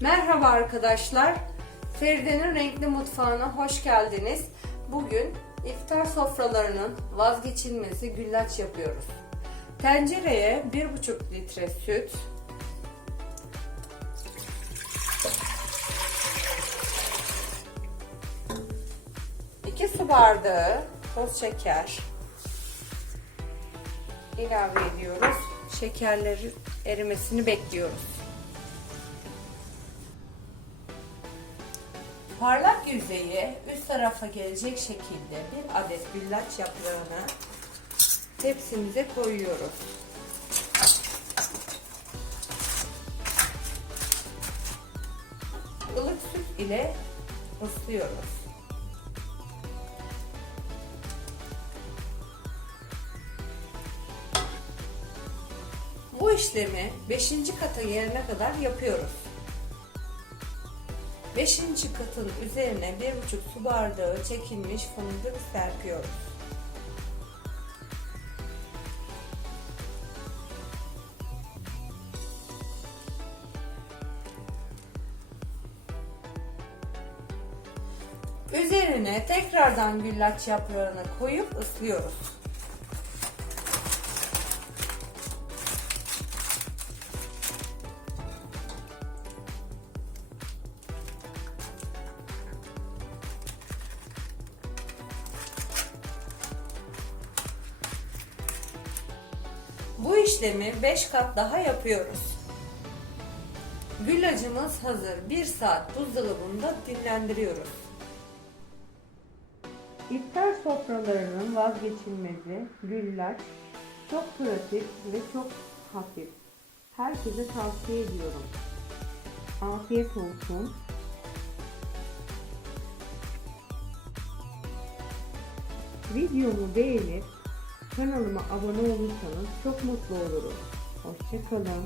Merhaba arkadaşlar. Feride'nin Renkli Mutfağı'na hoş geldiniz. Bugün iftar sofralarının vazgeçilmezi güllaç yapıyoruz. Tencereye 1,5 litre süt, iki su bardağı toz şeker ilave ediyoruz. Şekerlerin erimesini bekliyoruz. Parlak yüzeyi üst tarafa gelecek şekilde bir adet güllaç yaprağını tepsimize koyuyoruz. ılık süt ile ıslıyoruz. Bu işlemi 5. kata gelene kadar yapıyoruz. 5. katın üzerine 1,5 su bardağı çekilmiş fındık serpiyoruz. Üzerine tekrardan güllaç yaprağını koyup ıslıyoruz. İşlemi 5 kat daha yapıyoruz. Güllacımız hazır. 1 saat buzdolabında dinlendiriyoruz. İftar sofralarının vazgeçilmezi güllaç çok pratik ve çok hafif. Herkese tavsiye ediyorum. Afiyet olsun. Videomu beğenip kanalıma abone olursanız çok mutlu olurum. Hoşçakalın.